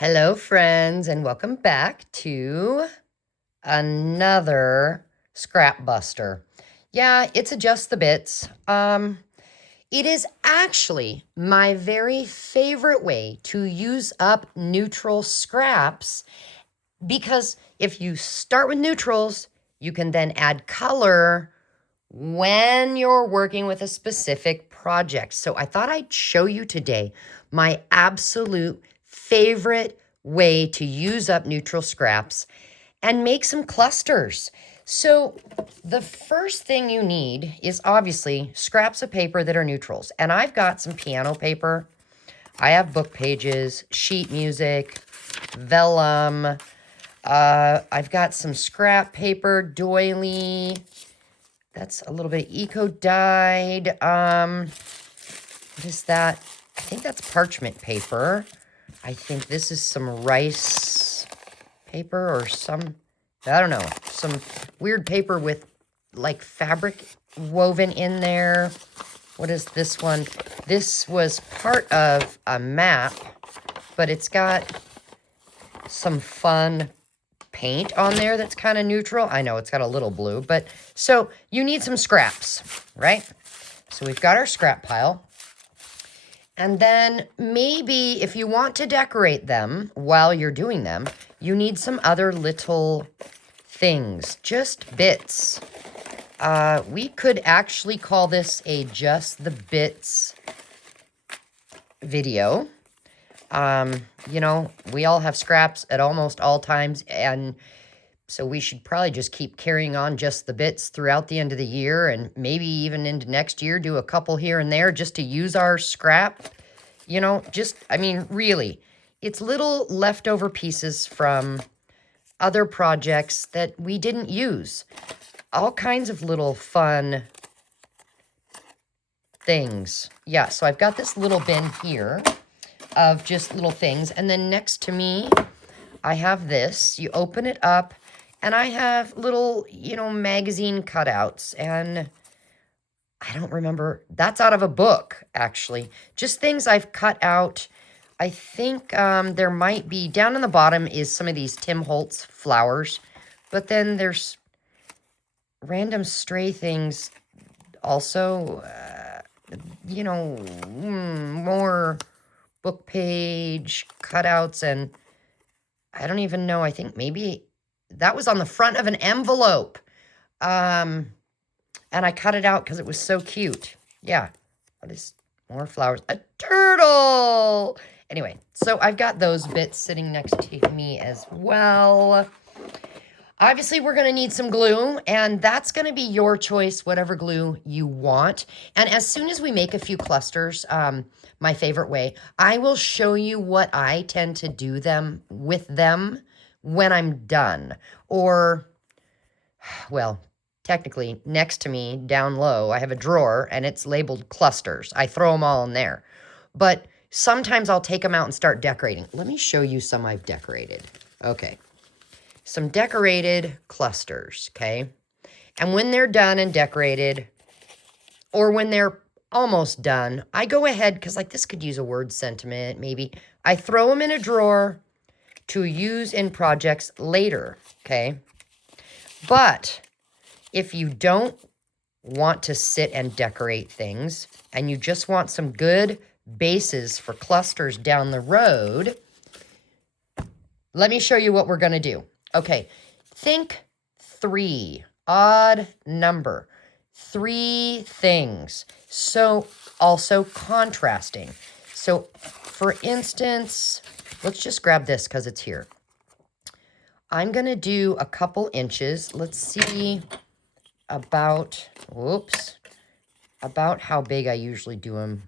Hello, friends, and welcome back to another scrap buster. Yeah, it's a just the bits. It is actually my very favorite way to use up neutral scraps because if you start with neutrals, you can then add color when you're working with a specific project. So I thought I'd show you today my absolute favorite way to use up neutral scraps and make some clusters. So the first thing you need is obviously scraps of paper that are neutrals. And I've got some piano paper. I have book pages, sheet music, vellum. I've got some scrap paper, doily. That's a little bit eco-dyed. What is that? I think that's parchment paper. I think this is some rice paper or I don't know, some weird paper with like fabric woven in there. What is this one? This was part of a map, but it's got some fun paint on there that's kind of neutral. I know it's got a little blue, but so you need some scraps, right? So we've got our scrap pile. And then maybe if you want to decorate them while you're doing them, you need some other little things, just bits. We could actually call this a just the bits video. You know, we all have scraps at almost all times, and so we should probably just keep carrying on just the bits throughout the end of the year and maybe even into next year, do a couple here and there just to use our scrap. You know, I mean, really, it's little leftover pieces from other projects that we didn't use. All kinds of little fun things. Yeah, so I've got this little bin here of just little things. And then next to me, I have this. You open it up, and I have little, magazine cutouts. And I don't remember. That's out of a book, actually. Just things I've cut out. I think there might be, down in the bottom is some of these Tim Holtz flowers. But then there's random stray things also. More book page cutouts, and I don't even know. I think maybe that was on the front of an envelope. And I cut it out because it was so cute. Yeah. What is more flowers? A turtle! Anyway, so I've got those bits sitting next to me as well. Obviously, we're going to need some glue, and that's going to be your choice, whatever glue you want. And as soon as we make a few clusters, my favorite way, I will show you what I tend to do with them when I'm done. Or, well, technically, next to me, down low, I have a drawer, and it's labeled clusters. I throw them all in there. But sometimes I'll take them out and start decorating. Let me show you some I've decorated. Okay. Some decorated clusters, okay? And when they're done and decorated, or when they're almost done, I go ahead, because like this could use a word sentiment, maybe. I throw them in a drawer to use in projects later, okay? But if you don't want to sit and decorate things, and you just want some good bases for clusters down the road, let me show you what we're going to do. Okay, think 3, odd number, 3 things. So also contrasting. So for instance, let's just grab this because it's here. I'm going to do a couple inches. Let's see about how big I usually do them.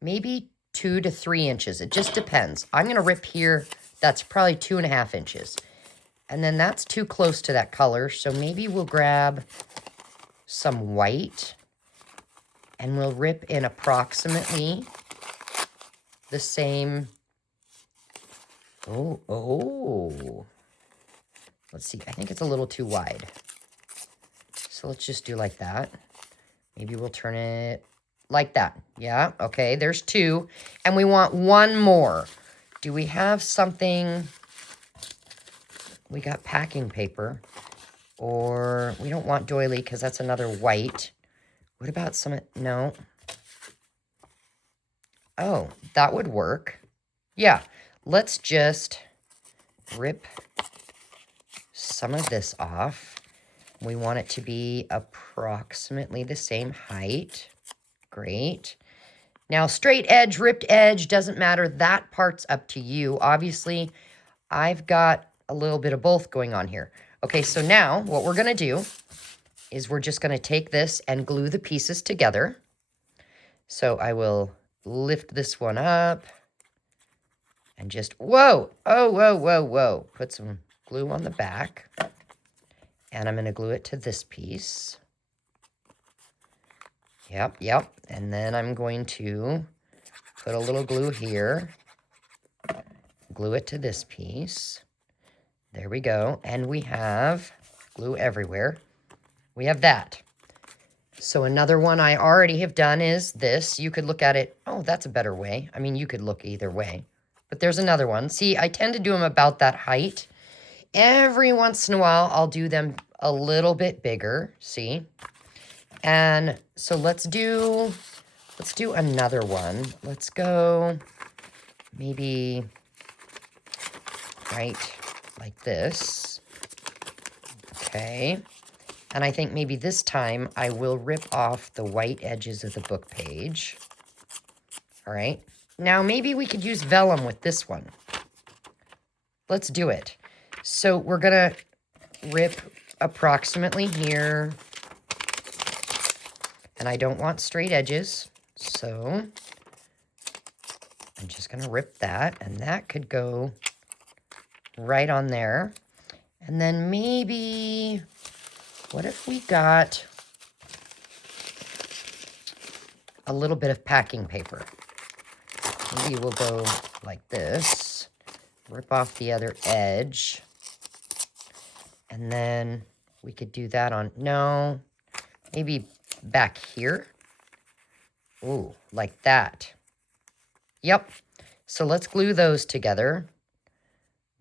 Maybe 2 to 3 inches. It just depends. I'm going to rip here. That's probably 2.5 inches. And then that's too close to that color. So maybe we'll grab some white and we'll rip in approximately the same. Oh. Let's see. I think it's a little too wide. So let's just do like that. Maybe we'll turn it like that. Yeah. Okay. There's 2. And we want 1 more. Do we have something? We got packing paper. Or we don't want doily because that's another white. What about some? No. Oh, that would work. Yeah. Let's just rip some of this off. We want it to be approximately the same height. Great. Now, straight edge, ripped edge, doesn't matter. That part's up to you. Obviously, I've got a little bit of both going on here. Okay, so now what we're going to do is we're just going to take this and glue the pieces together. So I will lift this one up and just, whoa, oh, whoa, whoa, whoa. Put some glue on the back. And I'm going to glue it to this piece. Yep, yep. And then I'm going to put a little glue here. Glue it to this piece. There we go. And we have glue everywhere. We have that. So another one I already have done is this. You could look at it. Oh, that's a better way. I mean, you could look either way. But there's another one. See, I tend to do them about that height. Every once in a while, I'll do them a little bit bigger. See? And so let's do another one. Let's go maybe right like this. Okay. And I think maybe this time I will rip off the white edges of the book page. All right. Now maybe we could use vellum with this one. Let's do it. So we're going to rip approximately here. And I don't want straight edges. So I'm just going to rip that. And that could go right on there. And then maybe, what if we got a little bit of packing paper? Maybe we'll go like this. Rip off the other edge. And then we could do that on, no, maybe back here. Ooh, like that. Yep. So let's glue those together.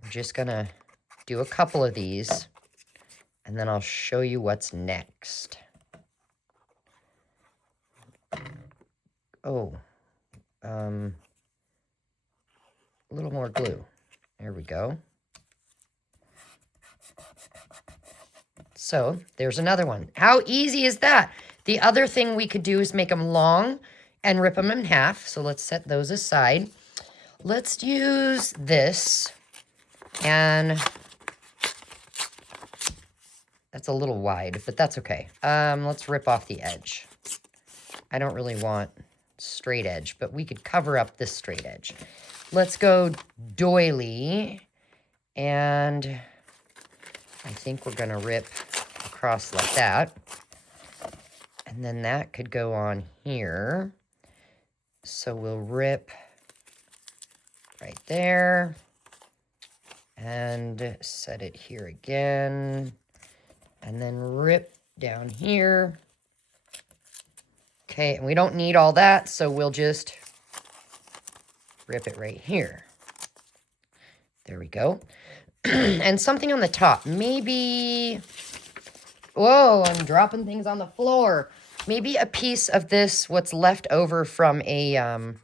We're just going to do a couple of these, and then I'll show you what's next. Oh, a little more glue. There we go. So there's another one. How easy is that? The other thing we could do is make them long and rip them in half. So let's set those aside. Let's use this, and that's a little wide, but that's okay. Let's rip off the edge. I don't really want straight edge, but we could cover up this straight edge. Let's go doily, and I think we're going to rip across like that. And then that could go on here. So we'll rip right there and set it here again. And then rip down here. Okay, and we don't need all that, so we'll just rip it right here. There we go. And something on the top. Maybe, whoa, I'm dropping things on the floor. Maybe a piece of this, what's left over from a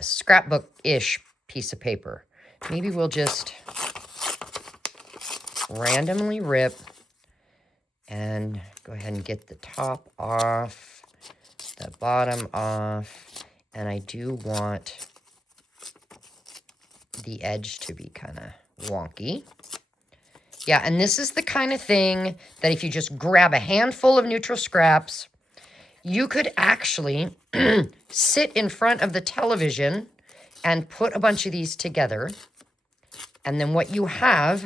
scrapbook-ish piece of paper. Maybe we'll just randomly rip and go ahead and get the top off, the bottom off, and I do want the edge to be kind of wonky. Yeah, and this is the kind of thing that if you just grab a handful of neutral scraps, you could actually sit in front of the television and put a bunch of these together. And then what you have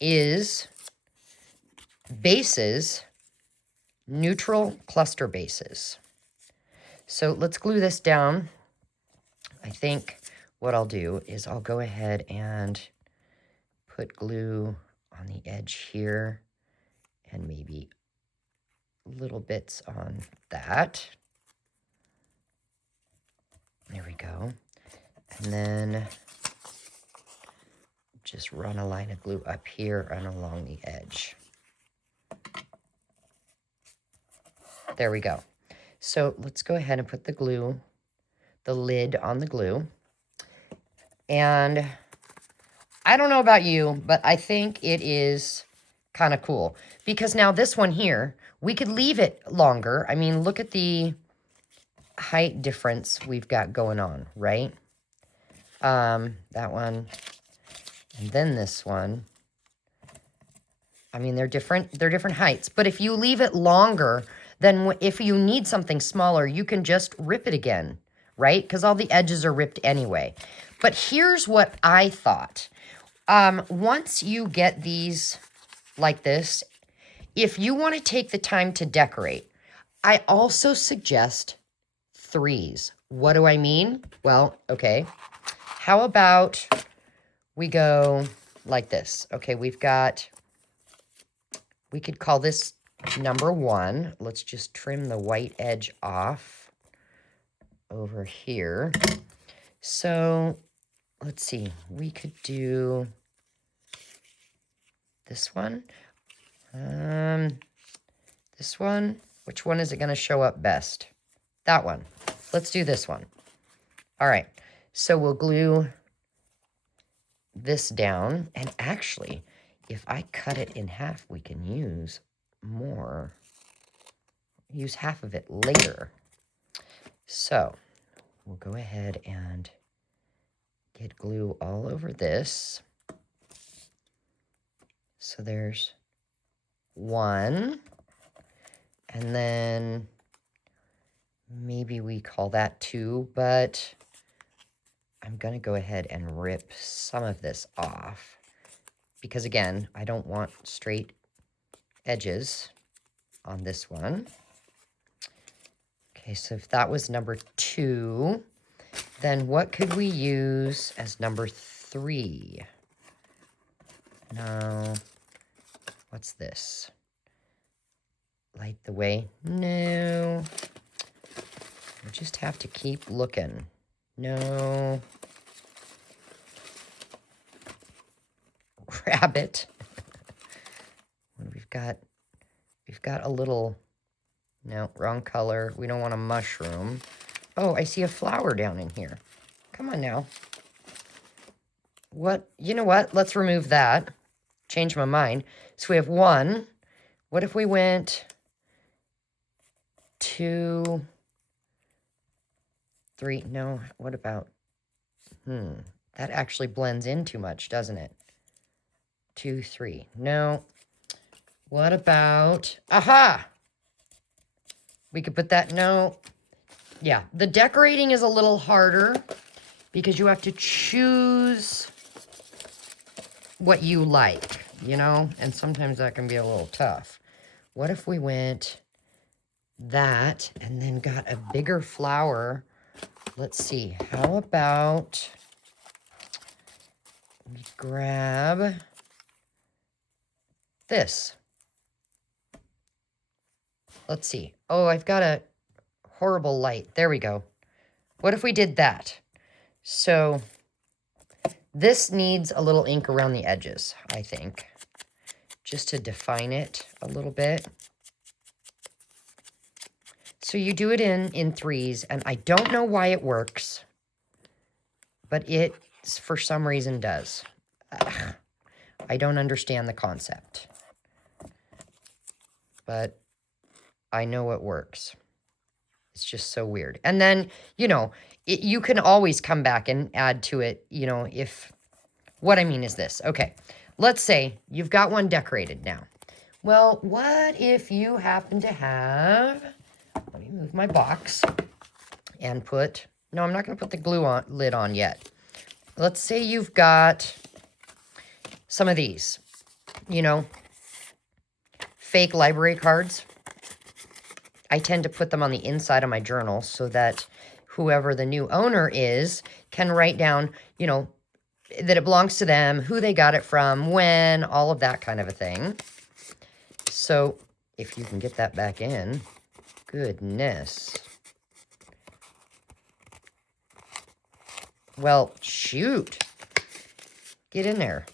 is bases, neutral cluster bases. So let's glue this down. I think what I'll do is I'll go ahead and put glue on the edge here and maybe little bits on that. There we go. And And then just run a line of glue up here and along the edge. There we go. So let's go ahead and put the glue, the lid on the glue. And I don't know about you, but I think it is kind of cool. Because now this one here, we could leave it longer. I mean, look at the height difference we've got going on, right? That one, and then this one. I mean, they're different heights. But if you leave it longer, then if you need something smaller, you can just rip it again, right? Because all the edges are ripped anyway. But here's what I thought. Once you get these like this, if you want to take the time to decorate, I also suggest threes. What do I mean? Well, okay. How about we go like this? Okay, we could call this number 1. Let's just trim the white edge off over here. So let's see, we could do this one. This one, which one is it going to show up best? That one. Let's do this one. All right, so we'll glue this down, and actually, if I cut it in half, we can use more. Use half of it later. So we'll go ahead and get glue all over this. So there's 1, and then maybe we call that 2, but I'm going to go ahead and rip some of this off because, again, I don't want straight edges on this one. Okay, so if that was number 2, then what could we use as number 3? No. What's this? Light the way? No. We just have to keep looking. No. Rabbit. We've got a little, no, wrong color. We don't want a mushroom. Oh, I see a flower down in here. Come on now. What? You know what? Let's remove that. Change my mind. So we have 1. What if we went 2, 3? No, what about? That actually blends in too much, doesn't it? 2, 3. No. What about? Aha! We could put that. No. Yeah, the decorating is a little harder because you have to choose what you like, you know? And sometimes that can be a little tough. What if we went that and then got a bigger flower? Let's see. How about we grab this? Let's see. Oh, I've got a horrible light. There we go. What if we did that? So this needs a little ink around the edges, I think, just to define it a little bit. So you do it in threes, and I don't know why it works, but it, for some reason, does. I don't understand the concept, but I know it works. It's just so weird. And then, you know, you can always come back and add to it, you know, if, what I mean is this. Okay, let's say you've got one decorated now. Well, what if you happen to have, let me move my box and put, no, I'm not going to put the lid on yet. Let's say you've got some of these, you know, fake library cards. I tend to put them on the inside of my journal so that whoever the new owner is can write down, you know, that it belongs to them, who they got it from, when, all of that kind of a thing. So if you can get that back in, goodness. Well, shoot. Get in there.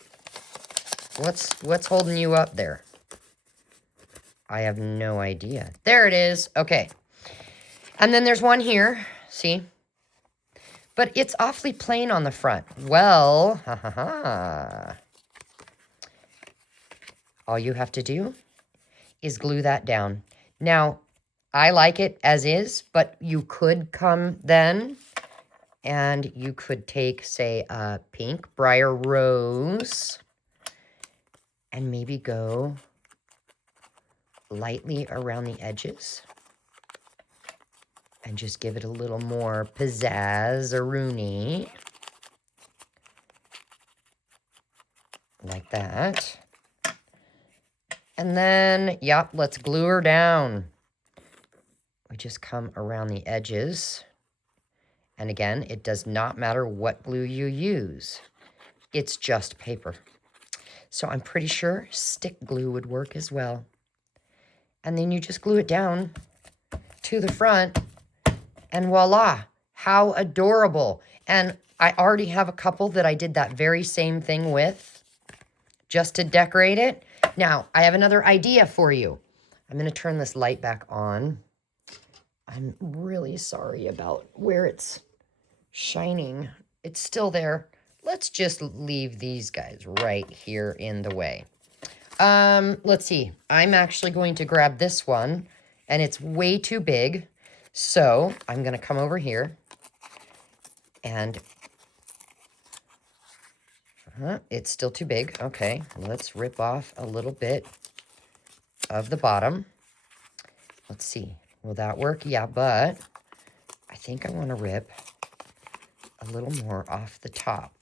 What's holding you up there? I have no idea. There it is. Okay. And then there's one here. See? But it's awfully plain on the front. Well, all you have to do is glue that down. Now, I like it as is, but you could come then and you could take, say, a pink briar rose and maybe go lightly around the edges and just give it a little more pizzazz-a-rooney. Like that. And then, yep, let's glue her down. We just come around the edges. And again, it does not matter what glue you use. It's just paper. So I'm pretty sure stick glue would work as well. And then you just glue it down to the front. And voila, how adorable. And I already have a couple that I did that very same thing with, just to decorate it. Now, I have another idea for you. I'm going to turn this light back on. I'm really sorry about where it's shining. It's still there. Let's just leave these guys right here in the way. Let's see. I'm actually going to grab this one, and it's way too big. So I'm going to come over here and it's still too big. Okay, let's rip off a little bit of the bottom. Let's see. Will that work? Yeah, but I think I want to rip a little more off the top.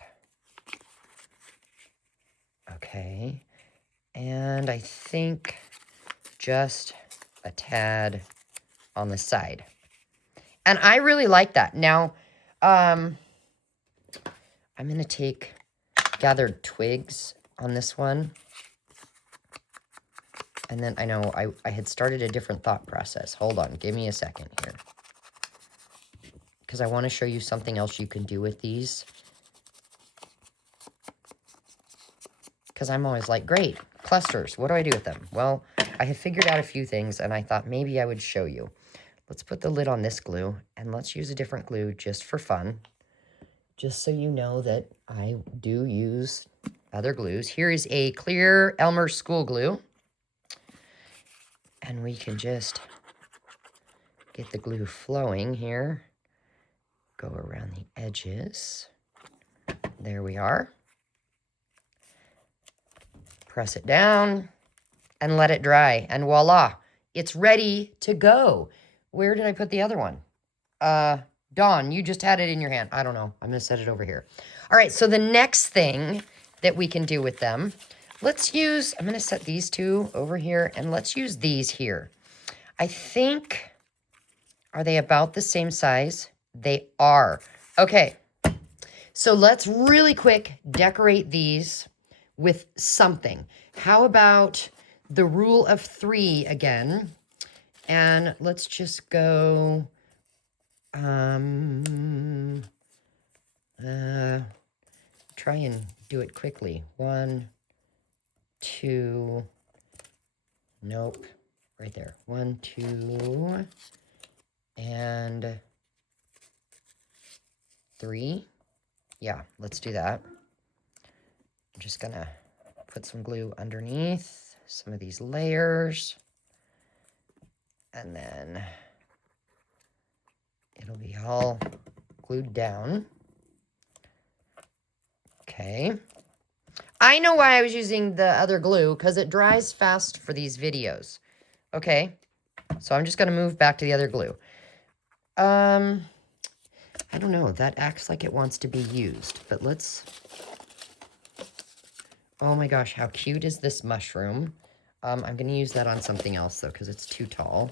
Okay. And I think just a tad on the side. And I really like that. Now, I'm going to take gathered twigs on this one. And then I know I had started a different thought process. Hold on, give me a second here. Because I want to show you something else you can do with these. Because I'm always like, great, clusters, what do I do with them? Well, I have figured out a few things, and I thought maybe I would show you. Let's put the lid on this glue, and let's use a different glue just for fun. Just so you know that I do use other glues. Here is a clear Elmer's school glue. And we can just get the glue flowing here. Go around the edges. There we are. Press it down and let it dry. And voila, it's ready to go. Where did I put the other one? Dawn, you just had it in your hand. I don't know. I'm going to set it over here. All right, so the next thing that we can do with them, let's use, I'm going to set these two over here, and let's use these here. I think, are they about the same size? They are. Okay, so let's really quick decorate these with something. How about the rule of 3 again? And let's just go, try and do it quickly. 1, 2, nope, right there. 1, 2, and 3. Yeah, let's do that. I'm just gonna put some glue underneath some of these layers, and then it'll be all glued down. Okay. I know why I was using the other glue, because it dries fast for these videos. Okay. So I'm just going to move back to the other glue. I don't know. That acts like it wants to be used, but let's... Oh my gosh, how cute is this mushroom? I'm going to use that on something else, though, because it's too tall.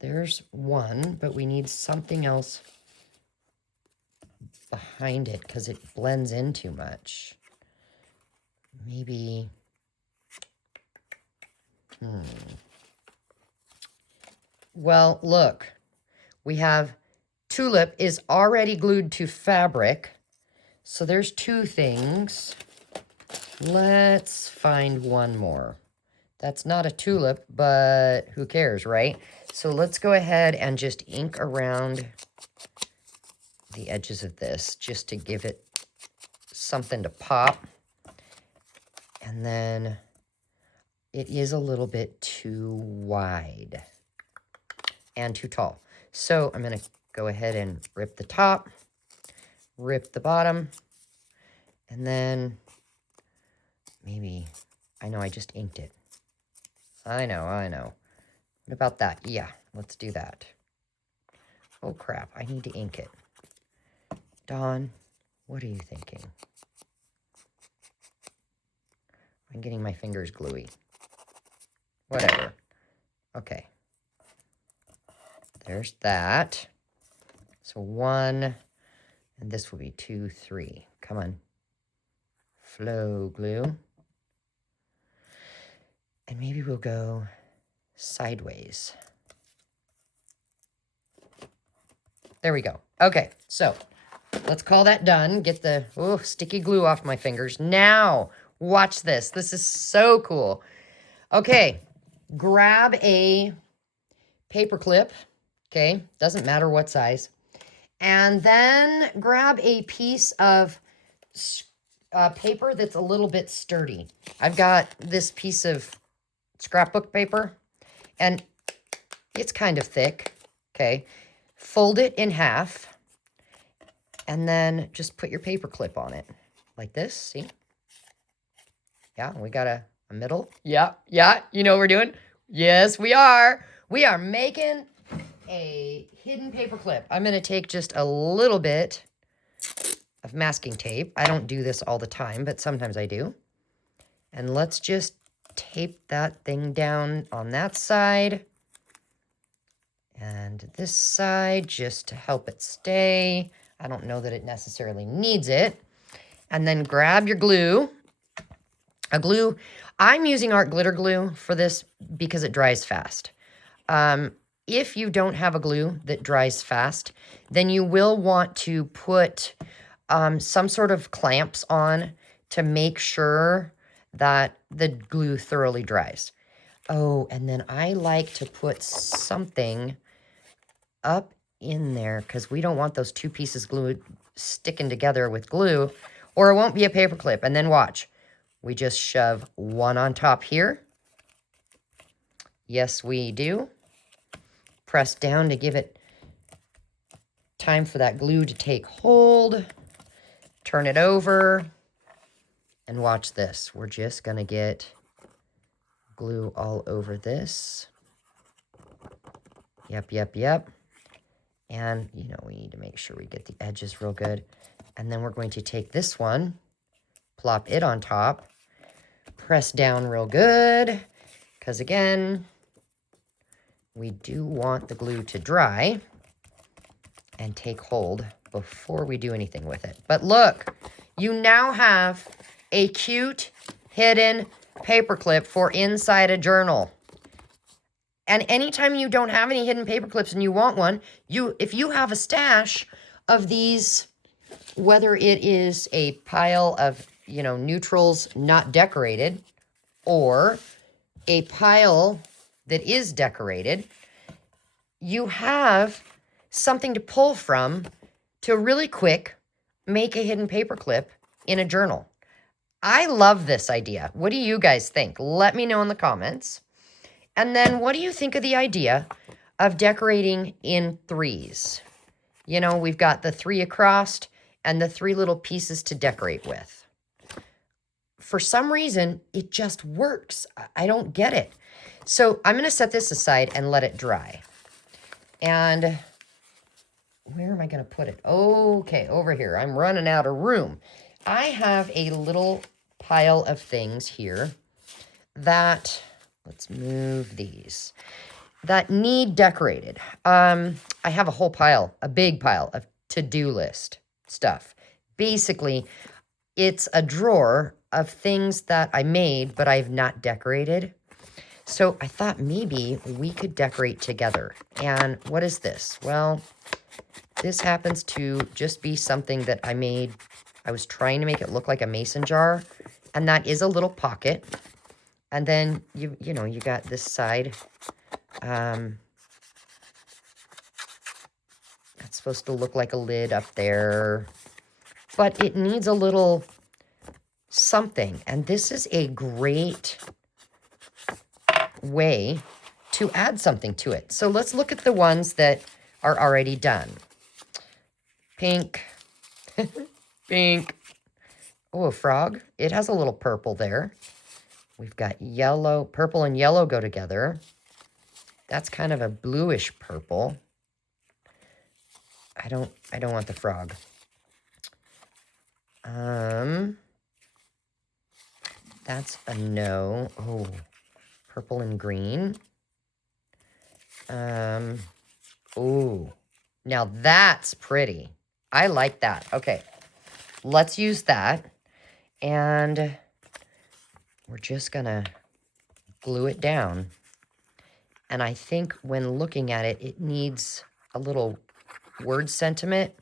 There's one, but we need something else behind it because it blends in too much. Maybe... Well, look. We have tulip is already glued to fabric. So there's 2 things. Let's find one more. That's not a tulip, but who cares, right? So let's go ahead and just ink around the edges of this just to give it something to pop. And then it is a little bit too wide and too tall. So I'm going to go ahead and rip the top, rip the bottom, and then maybe, I know I just inked it. I know. What about that? Yeah, let's do that. Oh crap, I need to ink it. Dawn, what are you thinking? I'm getting my fingers gluey. Whatever. Okay. There's that. So 1, and this will be 2, 3. Come on. Flow glue. And maybe we'll go sideways. There we go. Okay, so let's call that done. Get the sticky glue off my fingers. Now, watch this. This is so cool. Okay, grab a paper clip. Okay, doesn't matter what size. And then grab a piece of paper that's a little bit sturdy. I've got this piece of scrapbook paper, and it's kind of thick. Okay, fold it in half, and then just put your paper clip on it like this. See? Yeah, we got a middle. Yeah, you know what we're doing? Yes, we are. We are making a hidden paper clip. I'm going to take just a little bit of masking tape. I don't do this all the time, but sometimes I do. And let's just tape that thing down on that side and this side just to help it stay. I don't know that it necessarily needs it. And then grab your glue. A glue, I'm using art glitter glue for this because it dries fast. If you don't have a glue that dries fast, then you will want to put some sort of clamps on to make sure that the glue thoroughly dries. Oh, and then I like to put something up in there because we don't want those 2 pieces of glue sticking together with glue, or it won't be a paper clip. And then watch. We just shove one on top here. Yes, we do. Press down to give it time for that glue to take hold. Turn it over. And watch this. We're just going to get glue all over this. Yep. And, you know, we need to make sure we get the edges real good. And then we're going to take this one, plop it on top, press down real good, because again, we do want the glue to dry and take hold before we do anything with it. But look, you now have a cute hidden paper clip for inside a journal. And anytime you don't have any hidden paper clips and you want one, if you have a stash of these, whether it is a pile of, you know, neutrals not decorated or a pile that is decorated, you have something to pull from to really quick make a hidden paper clip in a journal. I love this idea. What do you guys think? Let me know in the comments. And then what do you think of the idea of decorating in 3s? You know, we've got the 3 across and the 3 little pieces to decorate with. For some reason, it just works. I don't get it. So I'm going to set this aside and let it dry. And where am I going to put it? Okay, over here. I'm running out of room. I have a little pile of things here that, let's move these, that need decorated. I have a whole pile, a big pile of to-do list stuff. Basically, it's a drawer of things that I made, but I've not decorated. So I thought maybe we could decorate together. And what is this? Well, This happens to just be something that I made. I was trying to make it look like a mason jar, and that is a little pocket. And then, you know, you got this side. That's supposed to look like a lid up there. But it needs a little something. And this is a great way to add something to it. So let's look at the ones that are already done. Pink. Pink. Oh, a frog. It has a little purple there. We've got yellow. Purple and yellow go together. That's kind of a bluish purple. I don't want the frog. That's a no. Oh, purple and green. Oh, now that's pretty. I like that. Okay, let's use that. And we're just gonna glue it down. And I think when looking at it, it needs a little word sentiment.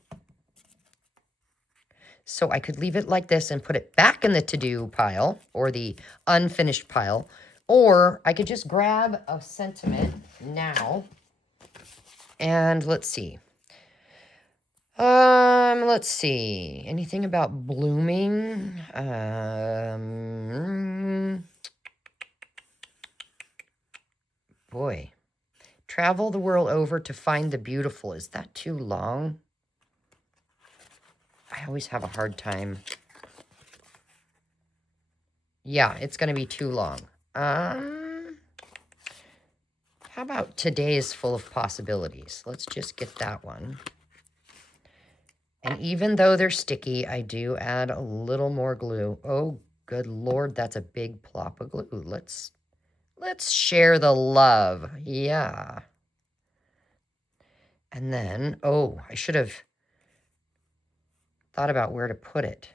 So I could leave it like this and put it back in the to-do pile or the unfinished pile. Or I could just grab a sentiment now. And let's see. Let's see. Anything about blooming? Boy. Travel the world over to find the beautiful. Is that too long? I always have a hard time. Yeah, it's going to be too long. How about today is full of possibilities? Let's just get that one. And even though they're sticky, I do add a little more glue. Oh, good Lord, that's a big plop of glue. Let's share the love. Yeah. And then, oh, I should have thought about where to put it.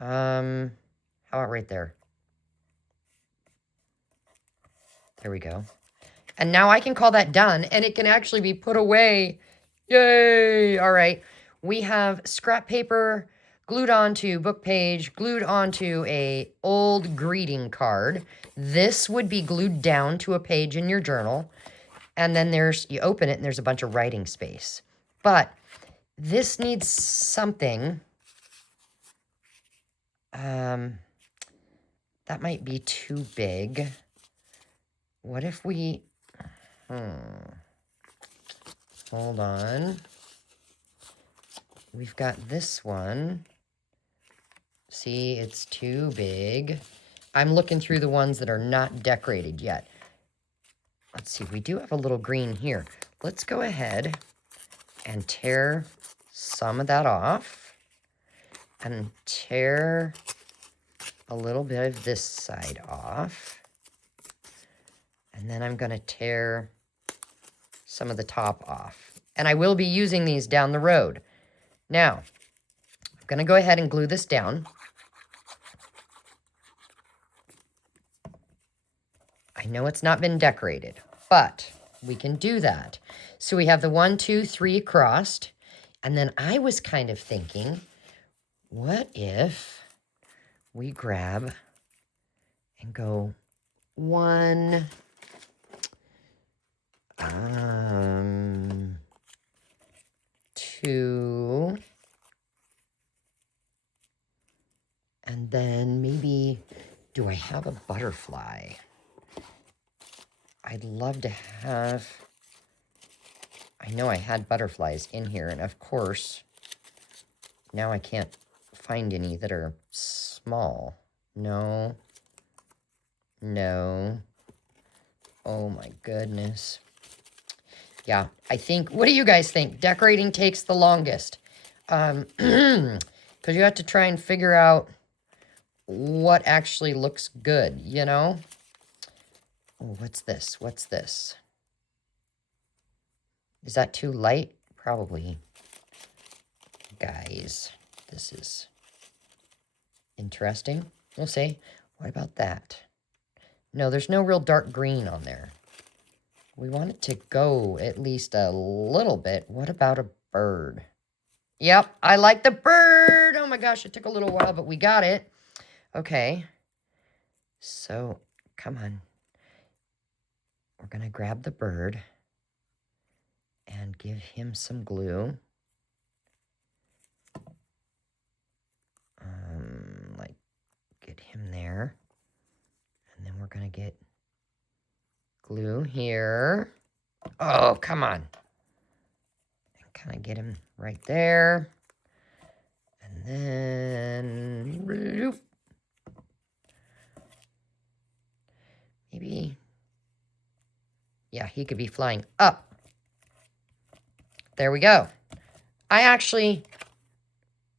How about right there? There we go. And now I can call that done, and it can actually be put away. Yay! All right. We have scrap paper glued onto book page, glued onto a old greeting card. This would be glued down to a page in your journal. And then you open it, and there's a bunch of writing space. But this needs something. That might be too big. What if we... Hold on. We've got this one. See, it's too big. I'm looking through the ones that are not decorated yet. Let's see, we do have a little green here. Let's go ahead and tear some of that off. And tear a little bit of this side off. And then I'm going to tear some of the top off. And I will be using these down the road. Now, I'm going to go ahead and glue this down. I know it's not been decorated, but we can do that. So we have the 1, 2, 3 across. And then I was kind of thinking, what if we grab and go 1, 2, and then maybe, do I have a butterfly? I'd love to have, I know I had butterflies in here, and of course, now I can't find any that are small. No. Oh my goodness. Yeah, I think, what do you guys think? Decorating takes the longest. Because you have to try and figure out what actually looks good, you know? Oh, what's this? What's this? Is that too light? Probably. Guys, this is interesting. We'll see. What about that? No, there's no real dark green on there. We want it to go at least a little bit. What about a bird? Yep, I like the bird. Oh my gosh, it took a little while, but we got it. Okay. So, come on. We're going to grab the bird and give him some glue. Like, get him there. And then we're going to get glue here. Oh, come on. And kind of get him right there. And then... maybe... yeah, he could be flying up. There we go. I actually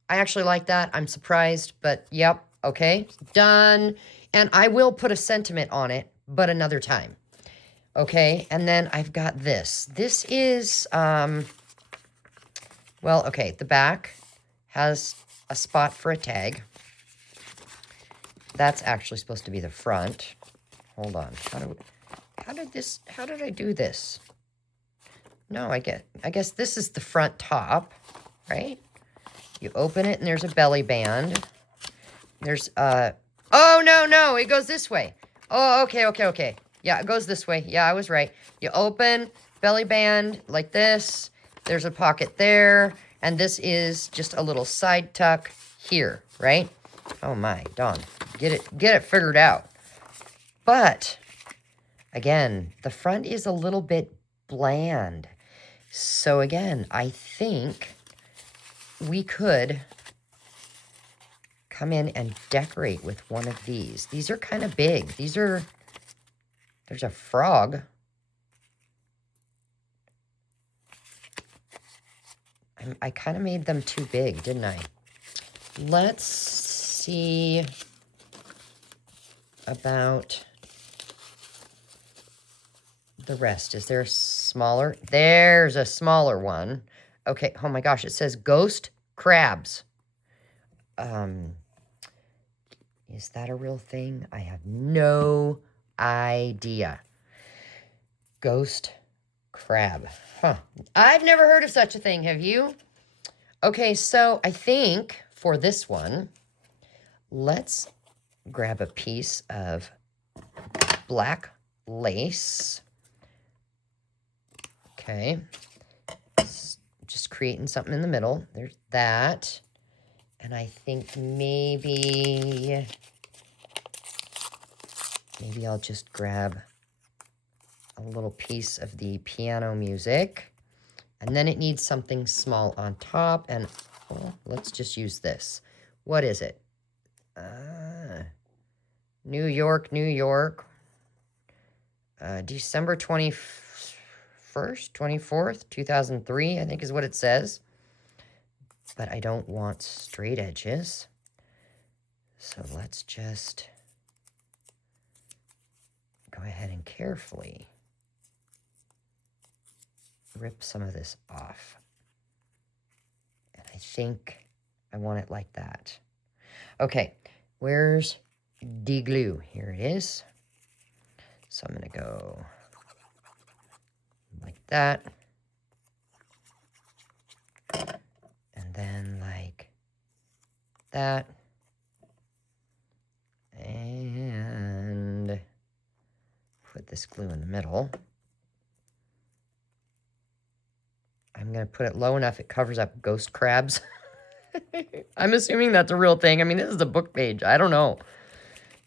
like that. I'm surprised, but yep. Okay, done. And I will put a sentiment on it, but another time. Okay, and then I've got this. This is, well, okay, the back has a spot for a tag. That's actually supposed to be the front. Hold on. How did I do this? No, I guess this is the front top, right? You open it and there's a belly band. There's, oh, no, it goes this way. Oh, okay. Yeah, it goes this way. Yeah, I was right. You open, belly band like this. There's a pocket there. And this is just a little side tuck here, right? Oh my, Dawn, get it figured out. But, again, the front is a little bit bland. So again, I think we could come in and decorate with one of these. These are kind of big. There's a frog. I kind of made them too big, didn't I? Let's see about the rest. Is there a smaller? There's a smaller one. Okay. Oh my gosh. It says ghost crabs. Is that a real thing? I have no idea. Ghost crab. Huh. I've never heard of such a thing. Have you? Okay. So I think for this one, let's grab a piece of black lace. Okay. Just creating something in the middle. There's that. And I think maybe I'll just grab a little piece of the piano music. And then it needs something small on top. And well, let's just use this. What is it? New York. December 21st, 24th, 2003, I think is what it says. But I don't want straight edges. So let's just go ahead and carefully rip some of this off. And I think I want it like that. Okay, where's the glue? Here it is. So I'm going to go like that. And then like that. And put this glue in the middle. I'm going to put it low enough it covers up ghost crabs. I'm assuming that's a real thing. I mean, this is a book page. I don't know.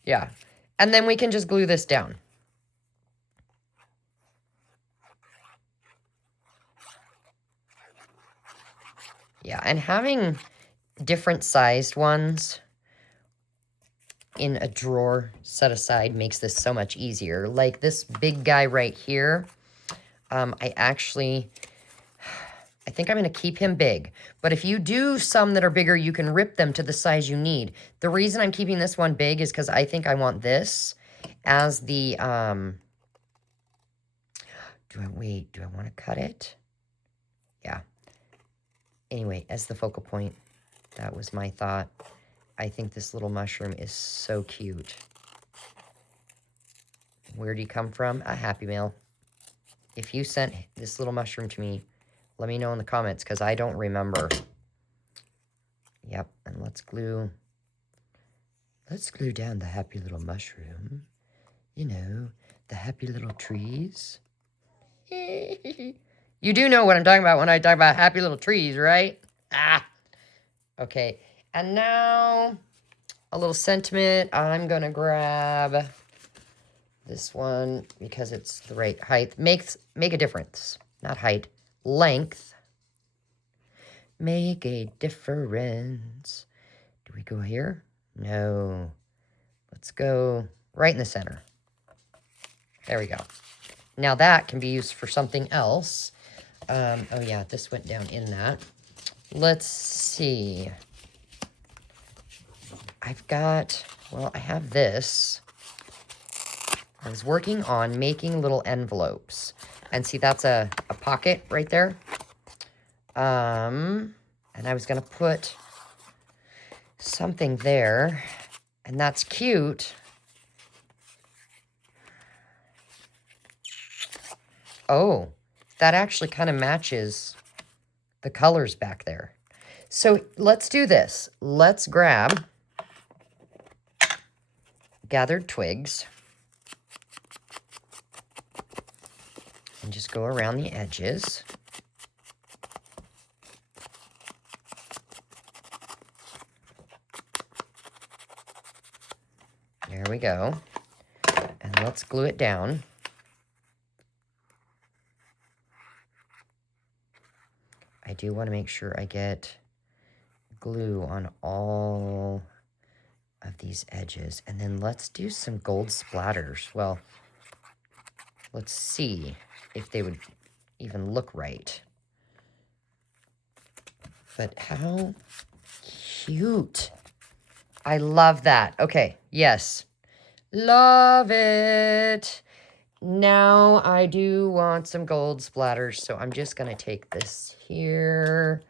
Yeah. And then we can just glue this down. Yeah, and having different sized ones in a drawer set aside makes this so much easier. Like this big guy right here, I think I'm going to keep him big. But if you do some that are bigger, you can rip them to the size you need. The reason I'm keeping this one big is because I think I want this as the, do I want to cut it? Yeah. Anyway, as the focal point, that was my thought. I think this little mushroom is so cute. Where'd he come from? A Happy Meal. if you sent this little mushroom to me, let me know in the comments, because I don't remember. Yep, and let's glue down the happy little mushroom. You know, the happy little trees. You do know what I'm talking about when I talk about happy little trees, right? Ah, okay. And now, a little sentiment. I'm going to grab this one because it's the right height. Make a difference. Not height. Length. Make a difference. Do we go here? No. Let's go right in the center. There we go. Now that can be used for something else. Oh yeah, this went down in that. Let's see. I have this. I was working on making little envelopes. And see, that's a pocket right there. And I was going to put something there. And that's cute. Oh, that actually kind of matches the colors back there. So let's do this. Let's grab gathered twigs and just go around the edges. There we go. And let's glue it down. I do want to make sure I get glue on all of these edges. And then let's do some gold splatters. Well, let's see if they would even look right. But how cute. I love that. Okay, yes. Love it. Now I do want some gold splatters, so I'm just going to take this here.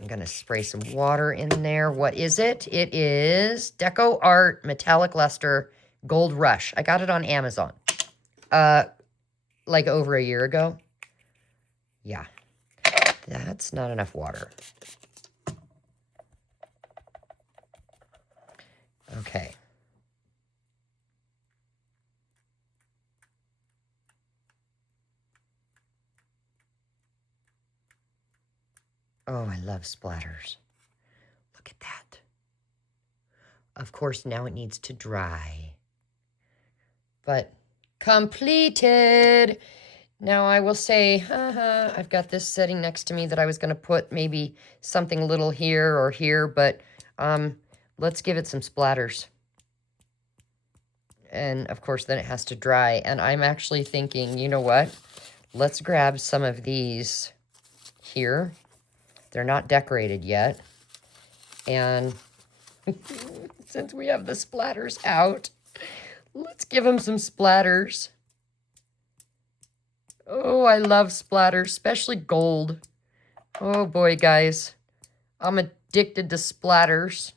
I'm going to spray some water in there. What is it? It is Deco Art Metallic Luster Gold Rush. I got it on Amazon. Like over a year ago. Yeah. That's not enough water. Okay. Oh, I love splatters. Look at that. Of course, now it needs to dry. But completed. Now I will say, I've got this sitting next to me that I was going to put maybe something little here or here, but let's give it some splatters. And of course, then it has to dry. And I'm actually thinking, you know what? Let's grab some of these here. They're not decorated yet. And since we have the splatters out, let's give them some splatters. Oh, I love splatters, especially gold. Oh boy, guys. I'm addicted to splatters.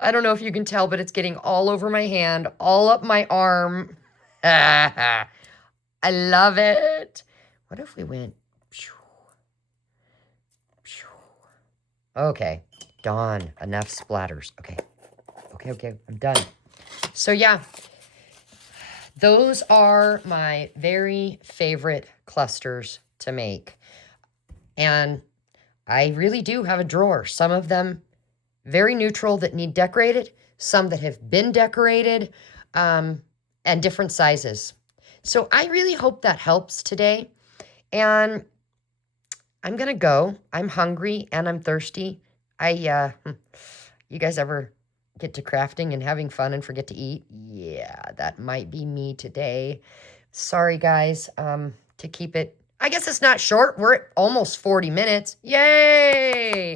I don't know if you can tell, but it's getting all over my hand, all up my arm. I love it. What if we went... Okay, Dawn, enough splatters. Okay, I'm done. So yeah, those are my very favorite clusters to make. And I really do have a drawer. Some of them very neutral that need decorated, some that have been decorated, and different sizes. So I really hope that helps today. And I'm going to go. I'm hungry and I'm thirsty. You guys ever get to crafting and having fun and forget to eat? Yeah, that might be me today. Sorry, guys, to keep it. I guess it's not short. We're at almost 40 minutes. Yay!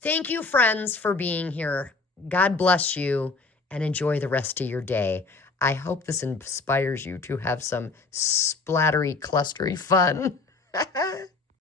Thank you, friends, for being here. God bless you and enjoy the rest of your day. I hope this inspires you to have some splattery, clustery fun.